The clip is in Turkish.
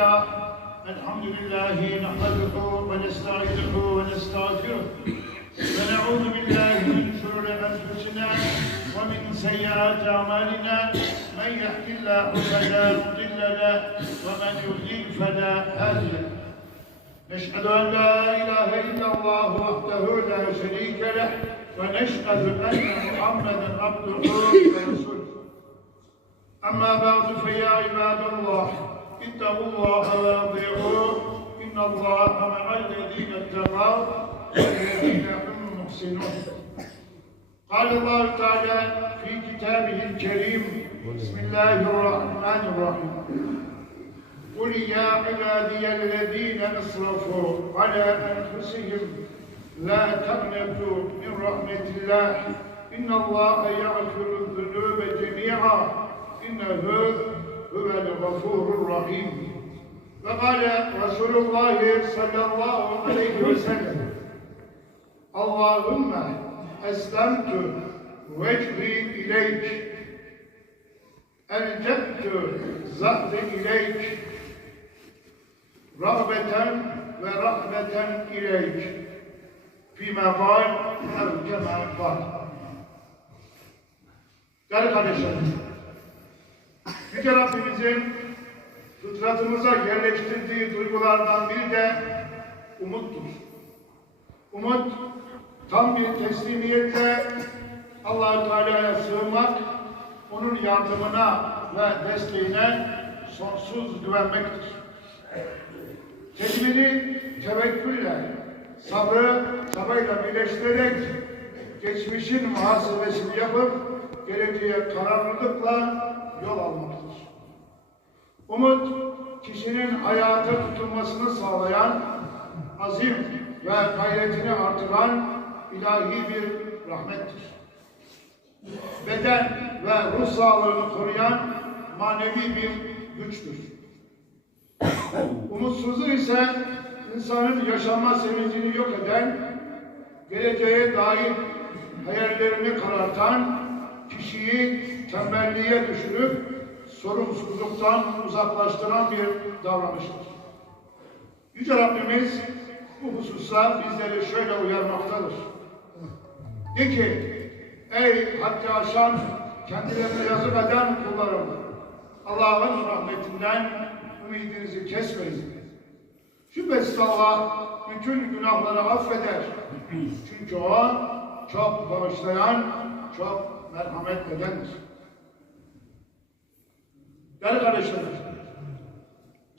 لله الحمد لله نحمده ونستعينه ونستغفره ونعوذ بالله من شرور انفسنا ومن سيئات اعمالنا من يهد الله فلا مضل له ومن يضلل فلا هادي له نشهد ان لا اله الا الله وحده لا شريك له ونشهد ان محمدا عبده ورسوله أما بعد فيا عباد الله اتقوا الله واطيعوه إن الله مع الذين اتقوا والذين هم محسنون قال الله تعالى في كتابه الكريم بسم الله الرحمن الرحيم قل يا عبادي الذين اسرفوا على أنفسهم لا تقنطوا من رحمة الله إن الله يغفر الذنوب جميعا إنه huvel gafurur rahim. Ve kâle Resulullah sallallahu aleyhi ve sellem. Allahümme eslemtu vecbi ileyk. Elceptü zahri ileyk. Rağbeten ve rahmeten ileyk. Fîmâ kâl evkemâ kâl Değerli kardeşlerim, Yüce Rabbimizin fıtratımıza yerleştirdiği duygulardan biri de umuttur. Umut, tam bir teslimiyetle allah Teala'ya sığınmak, onun yardımına ve desteğine sonsuz güvenmektir. Tedbiri tevekkülle, sabrı çabayla birleştirerek geçmişin muhasebesini yapıp geleceğe kararlılıkla yol almaktır. Umut, kişinin hayata tutunmasını sağlayan, azim ve gayretini artıran ilahi bir rahmettir. Beden ve ruh sağlığını koruyan manevi bir güçtür. Umutsuzluğu ise insanın yaşama sevincini yok eden, geleceğe dair hayallerini karartan, kişiyi tembelliğe düşürüp sorumsuzluktan uzaklaştıran bir davranıştır. Yüce Rabbimiz bu hususta bizleri şöyle uyarmaktadır. De ki, ey haddi aşan, kendilerine yazık eden kullarım, Allah'ın rahmetinden ümidinizi kesmeyin. Şüphesiz Allah bütün günahları affeder. Çünkü o çok bağışlayan, çok merhamet edendir. Değerli kardeşlerim,